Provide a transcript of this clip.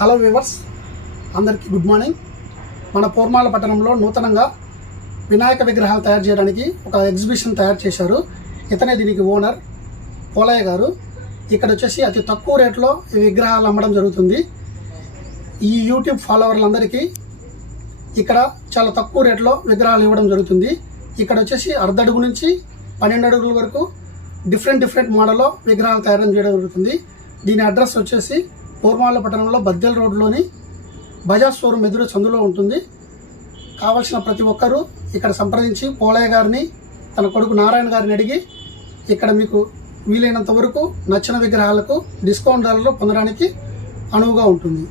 Hello viewers అందరికీ good morning. మన పూర్మాల పట్టణంలో నూతనంగా వినాయక విగ్రహాలు తయారు చేయడానికి ఒక ఎగ్జిబిషన్ తయారు చేశారు. ఇతనే దీనికి ఓనర్ పోలయ్య గారు. ఇక్కడ వచ్చేసి అతి తక్కువ రేట్లో ఈ విగ్రహాలు అమ్మడం జరుగుతుంది. ఈ యూట్యూబ్ ఫాలోవర్లందరికీ ఇక్కడ చాలా తక్కువ రేట్లో విగ్రహాలు ఇవ్వడం జరుగుతుంది. ఇక్కడ వచ్చేసి అర్ధడుగు నుంచి పన్నెండు అడుగుల వరకు డిఫరెంట్ డిఫరెంట్ మోడల్లో విగ్రహాలు తయారు చేయడం జరుగుతుంది. దీని అడ్రస్ వచ్చేసి పూర్మాల పట్టణంలో బద్దెల రోడ్లోని బజాజ్ షోరూమ్ ఎదురు సందులో ఉంటుంది. కావలసిన ప్రతి ఒక్కరూ ఇక్కడ సంప్రదించి పోలయ్య గారిని తన కొడుకు నారాయణ గారిని అడిగి ఇక్కడ మీకు వీలైనంత వరకు నచ్చిన విగ్రహాలకు డిస్కౌంట్ ధరలు పొందడానికి అనువుగా ఉంటుంది.